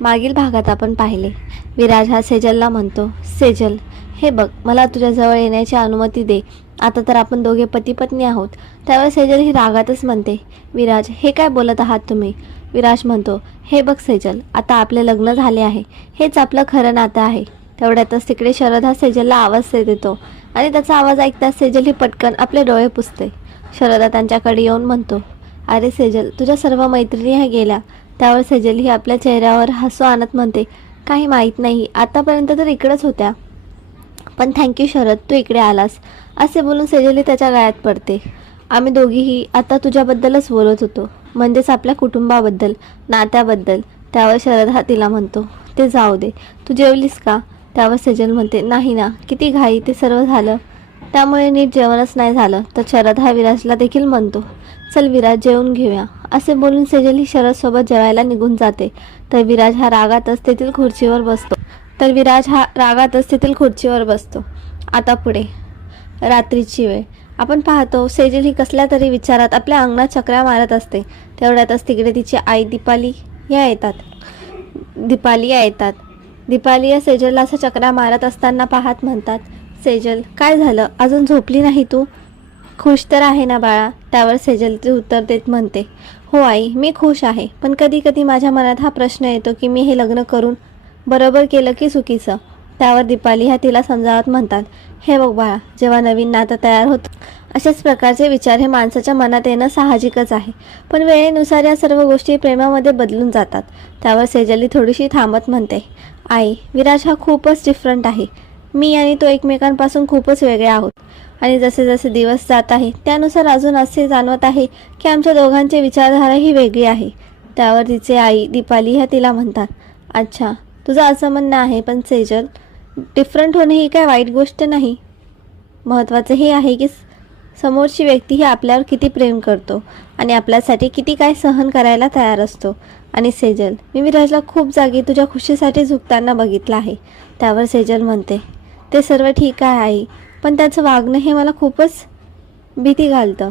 मागील भागात आपण पाहिले. विराज हा सेजलला म्हणतो सेजल हे बघ मला तुझ्याजवळ येण्याची अनुमती दे. आता तर आपण दोघे पती पत्नी आहोत. त्यावर सेजल ही रागातच म्हणते विराज हे काय बोलत आहात तुम्ही? विराज म्हणतो हे बघ सेजल आता आपले लग्न झाले आहे. हेच आपलं खरं नातं आहे. तेवढ्यातच तिकडे शरद हा सेजलला आवाज देतो आणि त्याचा आवाज ऐकताच सेजल ही पटकन आपले डोळे पुसते. शरदा त्यांच्याकडे येऊन म्हणतो अरे सेजल तुझ्या सर्व मैत्रिणी ह्या गेल्या. त्यावर सेजल ही आपल्या चेहऱ्यावर हसू आणत म्हणते काही माहीत नाही आतापर्यंत तर इकडेच होत्या. पण थँक्यू शरद तू इकडे आलास. असे बोलून सजली त्याच्या गाळ्यात पडते. आम्ही दोघीही आता तुझ्याबद्दलच बोलत होतो म्हणजेच आपल्या कुटुंबाबद्दल नात्याबद्दल. त्यावर शरद हा तिला म्हणतो ते जाऊ दे तू जेवलीस का? त्यावर सेजल म्हणते नाही ना किती घाई ते सर्व झालं. त्यामुळे नीट जेवणच नाही झालं तर शरद हा विराजला देखील म्हणतो चल विराज जेवून घेऊया. असे बोलून सेजल ही शरदसोबत जेवायला निघून जाते. तर विराज हा रागातच तेथील खुर्चीवर बसतो. तर विराज हा रागातच तेथील खुर्चीवर बसतो. आता पुढे. रात्रीची वेळ. आपण पाहतो सेजल ही कसल्या तरी विचारात आपल्या अंगणात चक्र्या मारत असते. तेवढ्यातच तिकडे तिची आई दीपाली या येतात. दीपाली या येतात. दीपाली या सेजलला असं चक्रा मारत असताना पाहत म्हणतात सेजल काय झालं? अजून झोपली नाही तू? खुश तर आहे ना बाळा? त्यावर सेजलचे उत्तर देत म्हणते हो आई मी खुश आहे. पण कधी कधी माझ्या मनात हा प्रश्न येतो की मी हे लग्न करून बरोबर केलं की चुकीचं? त्यावर दीपाली ह्या तिला समजावत म्हणतात. हे बघ बाळा जेव्हा नवीन नातं तयार होतं अशाच प्रकारचे विचार हे माणसाच्या मनात येणं साहजिकच आहे. पण वेळेनुसार या सर्व गोष्टी प्रेमामध्ये बदलून जातात. त्यावर सेजली थोडीशी थांबत म्हणते. आई विराज हा खूपच डिफरंट आहे. मी आणि तो एकमेकांपासून खूपच वेगळे आहोत. आणि जसे जसे दिवस जात आहे त्यानुसार अजून असे जाणवत आहे की आमच्या दोघांची विचारधारा ही वेगळी आहे. त्यावर तिचे आई दीपाली ह्या तिला म्हणतात अच्छा तुझं असं म्हणणं आहे पण सेजल डिफरंट होणे ही काय वाईट गोष्ट नाही. महत्त्वाचं हे आहे की समोरची व्यक्ती ही आपल्यावर किती प्रेम करतो आणि आपल्यासाठी किती काय सहन करायला तयार असतो. आणि सेजल मी विराजला खूप जागी तुझ्या खुशीसाठी झुकताना बघितलं आहे. त्यावर सेजल म्हणते ते सर्व ठीक आहे आई. पण त्याचं वागणं हे मला खूपच भीती घालतं.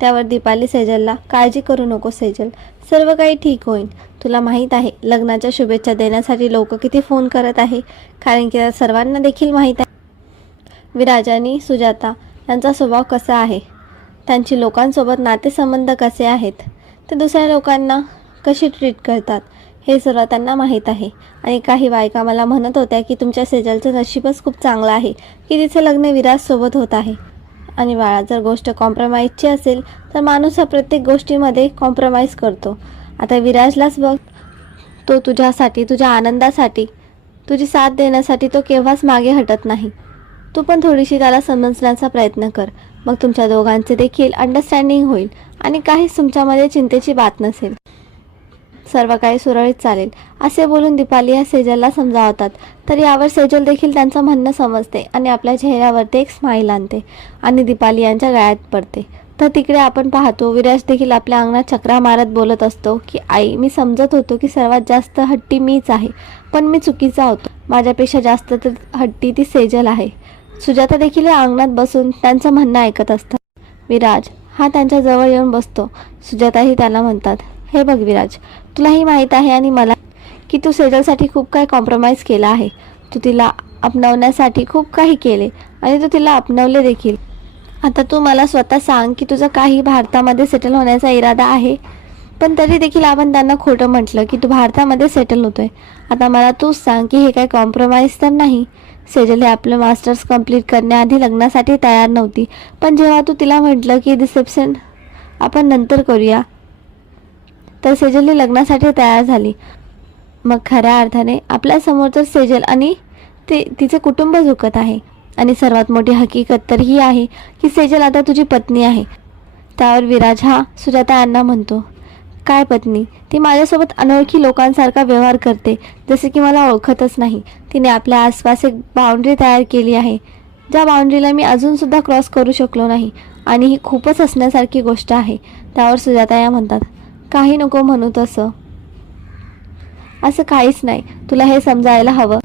त्यावर दीपाली सेजलला काळजी करू नको सेजल सर्व काही ठीक होईल. तुला माहीत आहे लग्नाच्या शुभेच्छा देण्यासाठी लोक किती फोन करत आहे कारण की त्या सर्वांना देखील माहीत आहे. विराजानी सुजाता यांचा स्वभाव कसा आहे? त्यांची लोकांसोबत नातेसंबंध कसे आहेत? ते दुसऱ्या लोकांना कशी ट्रीट करतात? हे सर्व त्यांना माहीत आहे. आणि काही बायका मला म्हणत होत्या की तुमच्या सेजलचं नशीबच खूप चांगलं आहे की तिचं लग्न विराजसोबत होत आहे. आणि बाळा जर गोष्ट कॉम्प्रोमाइजची असेल तर माणूस हा प्रत्येक गोष्टीमध्ये कॉम्प्रोमाइज करतो. आता विराजलाच बघ तो तुझ्यासाठी तुझ्या आनंदासाठी तुझी साथ देण्यासाठी तो केव्हाच मागे हटत नाही. तू पण थोडीशी त्याला समजण्याचा प्रयत्न कर. मग तुमच्या दोघांचे देखील अंडरस्टँडिंग होईल आणि काहीच तुमच्यामध्ये चिंतेची बात नसेल. सर्व काही सुरळीत चालेल. असे बोलून दीपाली या सेजलला समजावतात. तर यावर सेजल देखील त्यांचं म्हणणं समजते आणि आपल्या चेहऱ्यावरती एक स्माईल आणते आणि दीपाली यांच्या गळ्यात पडते. तर तिकडे आपण पाहतो विराज देखील आपल्या अंगणात चक्रा मारत बोलत असतो की आई मी समजत होतो की सर्वात जास्त हट्टी मीच आहे पण मी चुकीचा होतो. माझ्यापेक्षा जास्त तर हट्टी ती सेजल आहे. सुजाता देखील या अंगणात बसून त्यांचं म्हणणं ऐकत असतात. विराज हा त्यांच्या जवळ येऊन बसतो. सुजाताही त्याला म्हणतात हे बघ विराज तुलाही माहीत आहे आणि मला की तू सेजलसाठी खूप काही कॉम्प्रोमाइज केला आहे. तू तिला अपनवण्यासाठी खूप काही केले आणि तू तिला अपनवले देखील. आता तू मला स्वतः सांग की तुझं काही भारतामध्ये सेटल होण्याचा इरादा आहे. पण तरी देखील आपण त्यांना खोटं म्हटलं की तू भारतामध्ये सेटल होतोय. आता मला तूच सांग की हे काय कॉम्प्रोमाइज तर नाही. सेजल हे आपलं मास्टर्स कंप्लीट करण्याआधी लग्नासाठी तयार नव्हती. पण जेव्हा तू तिला म्हटलं की रिसेप्शन आपण नंतर करूया तर सेजलने लग्नासाठी तयार झाली. मग खऱ्या अर्थाने आपल्यासमोर तर सेजल आणि ते तिचे कुटुंब झुकत आहे. आणि सर्वात मोठी हकीकत तर ही आहे की सेजल आता तुझी पत्नी आहे. त्यावर विराज हा सुजाता यांना म्हणतो काय पत्नी? ती माझ्यासोबत अनोळखी लोकांसारखा व्यवहार करते जसे की मला ओळखतच नाही. तिने आपल्या आसपास एक बाउंड्री तयार केली आहे. ज्या बाउंड्रीला मी अजूनसुद्धा क्रॉस करू शकलो नाही. आणि ही खूपच हसण्यासारखी गोष्ट आहे. त्यावर सुजाता या म्हणतात काही नको म्हणू तसं. असं काहीच नाही. तुला हे समजायला हवं.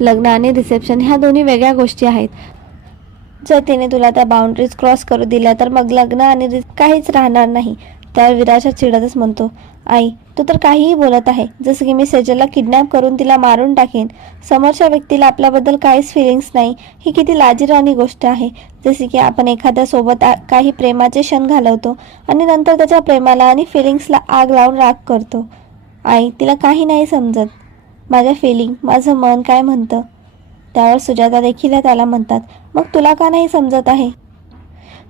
लग्न आणि रिसेप्शन ह्या दोन्ही वेगळ्या गोष्टी आहेत. जर तिने तुला त्या बाउंड्रीज क्रॉस करू दिल्या तर मग लग्न आणि रि- काहीच राहणार नाही. त्यावर विराजा चिडतच म्हणतो आई तो तर काहीही बोलत आहे. जसं की मी सेजलला किडनॅप करून तिला मारून टाकेन. समोरच्या व्यक्तीला आपल्याबद्दल काहीच फिलिंग्स नाही. ही किती लाजिरवाणी गोष्ट आहे. जसे की आपण एखाद्यासोबत काही प्रेमाचे क्षण घालवतो आणि नंतर त्याच्या प्रेमाला आणि फिलिंग्सला आग लावून राग करतो. आई तिला काही नाही समजत. माझ्या फिलिंग माझं मन काय म्हणतं? त्यावर सुजाता देखील त्याला म्हणतात मग तुला का नाही समजत आहे?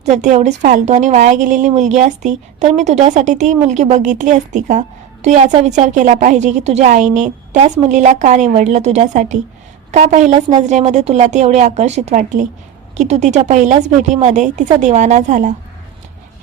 जर ती एवढीच फालतू आणि वाया गेलेली मुलगी असती तर मी तुझ्यासाठी ती मुलगी बघितली असती का? तू याचा विचार केला पाहिजे की तुझ्या आईने त्याच मुलीला का निवडलं तुझ्यासाठी? का पहिल्याच नजरेमध्ये तुला ती एवढी आकर्षित वाटली की तू तिच्या पहिल्याच भेटीमध्ये तिचा दिवाना झाला?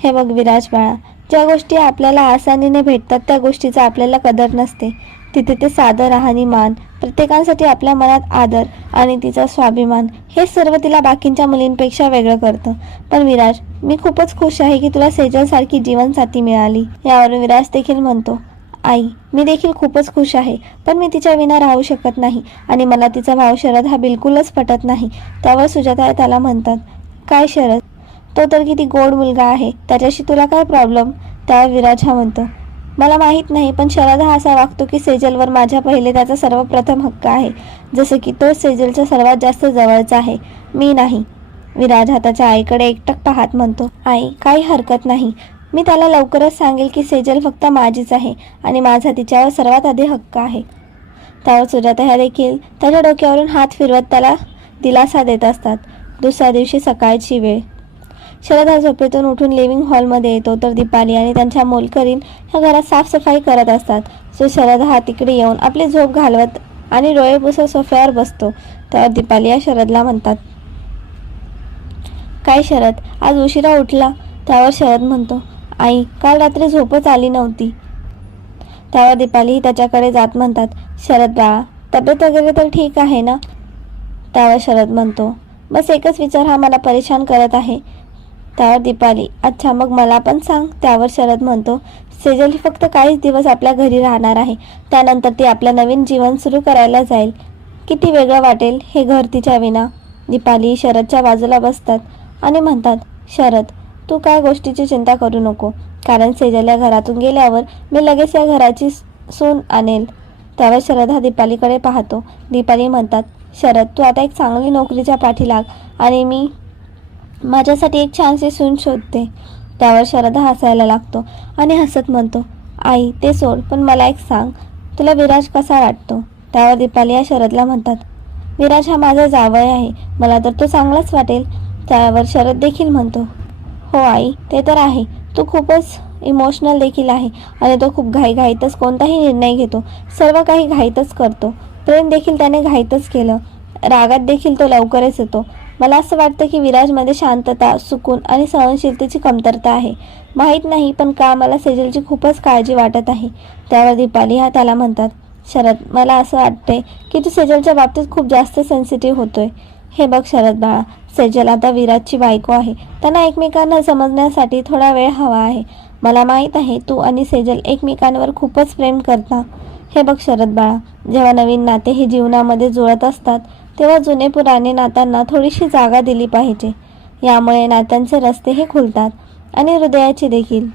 हे बघ विराज बाळा ज्या गोष्टी आपल्याला आसानीने भेटतात त्या गोष्टीचा आपल्याला कदर नसते. तिथे ते साधं राहणीमान प्रत्येकासाठी आपल्या मनात आदर आणि तिचा स्वाभिमान हे सर्व तिला बाकींच्या मुलींपेक्षा वेगळं करतं. पण विराज मी खूपच खुश आहे की तुला सेजलसारखी जीवनसाथी मिळाली. यावरून विराज देखील म्हणतो आई मी देखील खूपच खुश आहे पण मी तिच्या विना राहू शकत नाही आणि मला तिचा भाव शरद हा बिलकुलच पटत नाही. त्यावर सुजाता त्याला म्हणतात काय शरद? तो तर किती गोड मुलगा आहे त्याच्याशी तुला काय प्रॉब्लेम त्यावर विराज हा म्हणतो मला माहीत नाही पण शरद हा असा वागतो की सेजलवर माझ्या पहिले त्याचा सर्वप्रथम हक्क आहे जसं की तो सेजलच्या सर्वात जास्त जवळचा आहे मी नाही. विराज हा त्याच्या आईकडे एकटक पाहत म्हणतो आई काही हरकत नाही मी त्याला लवकरच सांगेल की सेजल फक्त माझीच आहे आणि माझा तिच्यावर सर्वात आधी हक्क आहे. त्यावर सुजाता ह्या देखील त्याच्या डोक्यावरून हात फिरवत त्याला दिलासा देत असतात. दुसऱ्या दिवशी सकाळची वेळ. शरद हा झोपेतून उठून लिव्हिंग हॉलमध्ये येतो तर दीपाली आणि त्यांच्या मोलकरीन ह्या घरात साफसफाई करत असतात. सो शरद हा तिकडे येऊन आपली झोप घालवत आणि डोळे पुसत सोफ्यावर बसतो. त्यावर दीपाली या शरदला म्हणतात काय शरद आज उशिरा उठला? त्यावर शरद म्हणतो आई काल रात्री झोपच आली नव्हती. त्यावर दीपाली त्याच्याकडे जात म्हणतात शरद बाळा तब्येत वगैरे तर ठीक आहे ना? त्यावर शरद म्हणतो बस एकच विचार हा मला परेशान करत आहे. त्यावर दीपाली अच्छा मग मला पण सांग. त्यावर शरद म्हणतो सेजली फक्त काहीच दिवस आपल्या घरी राहणार आहे. त्यानंतर ती आपलं नवीन जीवन सुरू करायला जाईल. किती वेगळं वाटेल हे घर तिच्या विना. दीपाली शरदच्या बाजूला बसतात आणि म्हणतात शरद तू काय गोष्टीची चिंता करू नको. कारण सेजल या घरातून गेल्यावर मी लगेच या घराची सून आणेल. त्यावर शरद हा दीपालीकडे पाहतो. दीपाली म्हणतात शरद तू आता एक चांगली नोकरीच्या पाठी लाग आणि मी माझ्यासाठी एक छानशी सून शोधते. त्यावर शरद हसायला लागतो आणि हसत म्हणतो आई ते सोड पण मला एक सांग तुला विराज कसा वाटतो? त्यावर दीपाली या शरदला म्हणतात विराज हा माझा जावळ आहे मला तर तो चांगलाच वाटेल. त्यावर शरद देखील म्हणतो हो आई. ते तर आहे. तो खूपच इमोशनल देखील आहे आणि तो खूप घाईघाईतच कोणताही निर्णय घेतो. सर्व काही घाईतच करतो. प्रेम देखील त्याने घाईतच केलं. रागात देखील तो लवकरच येतो. मला असं वाटतं की विराजमध्ये शांतता सुकून आणि सहनशीलतेची कमतरता आहे. माहीत नाही पण का मला सेजलची खूपच काळजी वाटत आहे. त्यावर दीपाली हा त्याला म्हणतात शरद मला असं वाटते की तू सेजलच्या बाबतीत खूप जास्त सेन्सिटिव्ह होतोय. हे बघ शरद बाळा सेजल आता विराजची बायको आहे. त्यांना एकमेकांना समजण्यासाठी थोडा वेळ हवा आहे. मला माहीत आहे तू आणि सेजल एकमेकांवर खूपच प्रेम करता. हे बघ शरद बाळा जेव्हा नवीन नाते हे जीवनामध्ये जुळत असतात तेव्हा जुने पुराणे नात्यांना थोडीशी जागा दिली पाहिजे. यामुळे नात्यांचे रस्ते हे खुलतात आणि हृदयाचे देखील.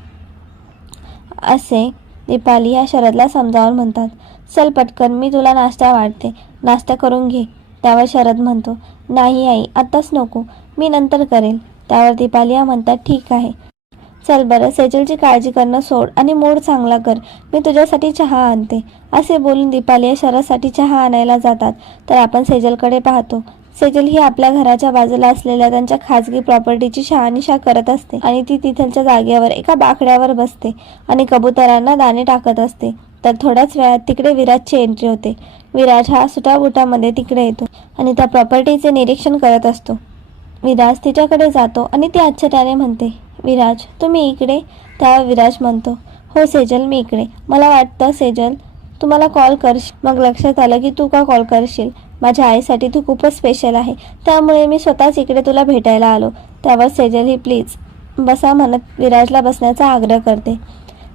असे दीपाली या शरदला समजावून म्हणतात चल पटकन मी तुला नाश्ता वाढते. नाश्ता करून घे. त्यावर शरद म्हणतो नाही आई आत्ताच नको. मी नंतर करेल. त्यावर दीपालिया म्हणतात ठीक आहे. चल बरं सेजलची काळजी करणं सोड आणि मूड चांगला कर. मी तुझ्यासाठी चहा आणते. असे बोलून दीपालिया शरदसाठी चहा आणायला जातात. तर आपण सेजलकडे पाहतो. सेजल ही आपल्या घराच्या बाजूला असलेल्या त्यांच्या खाजगी प्रॉपर्टीची शहानिशा करत असते आणि ती तिथलच्या जागेवर एका बाकड्यावर बसते आणि कबुतरांना दाणे टाकत असते. तर थोड्याच वेळात तिकडे विराजची एंट्री होते. विराज हा सुटाबुटामध्ये तिकडे येतो आणि त्या प्रॉपर्टीचे निरीक्षण करत असतो. विराज तिच्याकडे जातो आणि ती आश्चर्याने म्हणते विराज तुम्ही इकडे? त्यावर विराज म्हणतो हो सेजल मी इकडे. मला वाटतं सेजल तू मला कॉल करशील मग लक्षात आलं की तू का कॉल करशील? माझ्या आईसाठी तू खूपच स्पेशल आहे. त्यामुळे मी स्वतःच इकडे तुला भेटायला आलो. त्यावर सेजल ही प्लीज बसा म्हणत विराजला बसण्याचा आग्रह करते.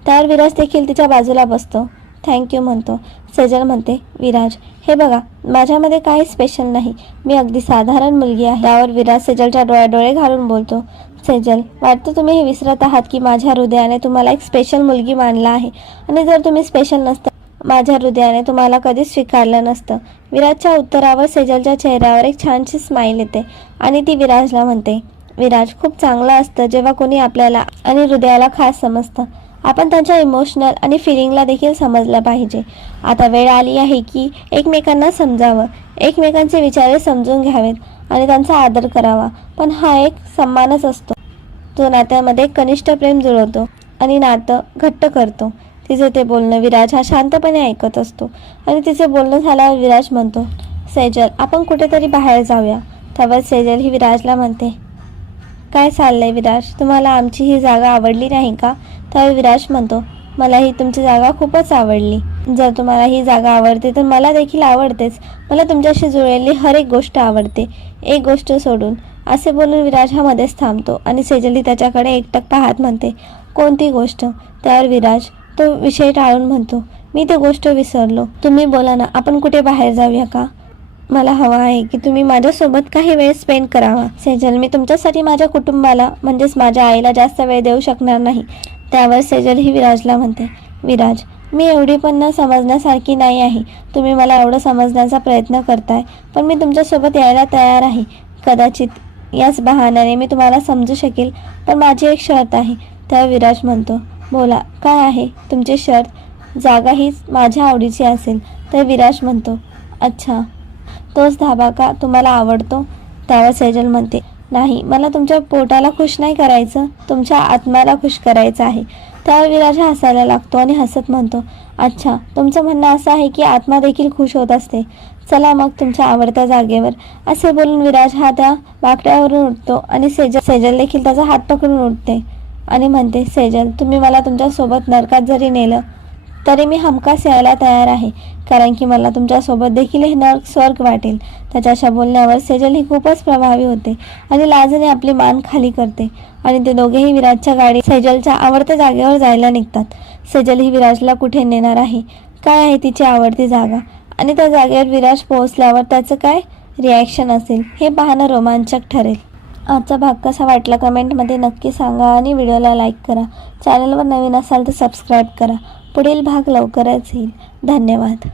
त्यावर विराज देखील तिच्या बाजूला बसतो. थँक्यू म्हणतो. सेजल म्हणते विराज हे बघा माझ्यामध्ये काही स्पेशल नाही. मी अगदी साधारण मुलगी आहे. त्यावर विराज सेजलच्या डोळ्या डोळे घालून बोलतो सेजल वाटतं तुम्ही हे विसरत आहात की माझ्या हृदयाने तुम्हाला एक स्पेशल मुलगी मानला आहे. आणि जर तुम्ही स्पेशल नसता माझ्या हृदयाने तुम्हाला कधीच स्वीकारलं नसतं. विराजच्या उत्तरावर सेजलच्या चेहऱ्यावर एक छानशी स्माईल येते आणि ती विराजला म्हणते विराज खूप चांगलं असतं जेव्हा कोणी आपल्याला आणि हृदयाला खास समजतं. आपण त्यांच्या इमोशनल आणि फिलिंगला देखील समजलं पाहिजे. आता वेळ आली आहे की एकमेकांना समजावं. एकमेकांचे विचारे समजून घ्यावेत आणि त्यांचा आदर करावा. पण हा एक सन्मानच असतो. तो नात्यामध्ये कनिष्ठ प्रेम जुळवतो आणि नातं घट्ट करतो. तिचे ते बोलणं विराज हा शांतपणे ऐकत असतो आणि तिचे बोलणं झाल्यावर विराज म्हणतो सेजल आपण कुठेतरी बाहेर जाऊया. त्यावर सेजल ही विराजला म्हणते काय चाललंय विराज? तुम्हाला आमची ही जागा आवडली नाही का? तर विराज म्हणतो मला ही तुमची जागा खूपच आवडली. जर तुम्हाला ही जागा आवडते तर मला देखील आवडतेच. मला तुमच्याशी जुळलेली हर एक गोष्ट आवडते. एक गोष्ट सोडून. असे बोलून विराज हा मध्येच थांबतो आणि सेजली त्याच्याकडे एकटक पाहत म्हणते कोणती गोष्ट? त्यावर विराज तो विषय टाळून म्हणतो मी ती गोष्ट विसरलो. तुम्ही बोला ना आपण कुठे बाहेर जाऊया का? मला हवं आहे की तुम्ही माझ्यासोबत काही वेळ स्पेंड करावा. सेजल मी तुमच्यासाठी माझ्या कुटुंबाला म्हणजेच माझ्या आईला जास्त वेळ देऊ शकणार नाही. त्यावर सेजल ही विराजला म्हणते. विराज मी एवढी पण न समजण्यासारखी नाही आहे. तुम्ही मला एवढं समजण्याचा प्रयत्न करताय पण मी तुमच्यासोबत यायला तयार आहे. कदाचित याच बहाण्याने मी तुम्हाला समजू शकेल पण माझी एक शर्त आहे. त्यावर विराज म्हणतो बोला काय आहे तुमची शर्त? जागा हीच माझ्या आवडीची असेल. तर विराज म्हणतो अच्छा तोच धाबा का तुम्हाला आवडतो? त्यावर सेजल म्हणते नाही मला तुमच्या पोटाला खुश नाही करायचं. तुमच्या आत्म्याला खुश करायचं आहे. त्यावर विराज हसायला लागतो आणि हसत म्हणतो अच्छा तुमचं म्हणणं असं आहे की आत्मा देखील खुश होत असते. चला मग तुमच्या आवडत्या जागेवर. असे बोलून विराज हा त्या बाकड्यावरून उठतो आणि सेजल सेजल देखील त्याचा हात पकडून उठते आणि म्हणते सेजल तुम्ही मला तुमच्यासोबत नरकात जरी नेलं तरी मी हमखास यायला तयार आहे. कारण की मला तुमच्यासोबत देखील हे नर्क स्वर्ग वाटेल. त्याच्याशा बोलण्यावर सेजल ही खूपच प्रभावी होते आणि लाजने आपली मान खाली करते. आणि ते दोघेही विराजच्या गाडी सेजलच्या आवडत्या जागेवर जायला निघतात. सेजल ही विराजला कुठे नेणार आहे? काय आहे तिची आवडती जागा? आणि त्या जागेवर विराज पोहोचल्यावर त्याचं काय रिॲक्शन असेल? हे पाहणं रोमांचक ठरेल. आजचा भाग कसा वाटला कमेंटमध्ये नक्की सांगा आणि व्हिडिओला लाईक करा. चॅनलवर नवीन असाल तर सबस्क्राईब करा. पुढील भाग लवकरच येईल. धन्यवाद.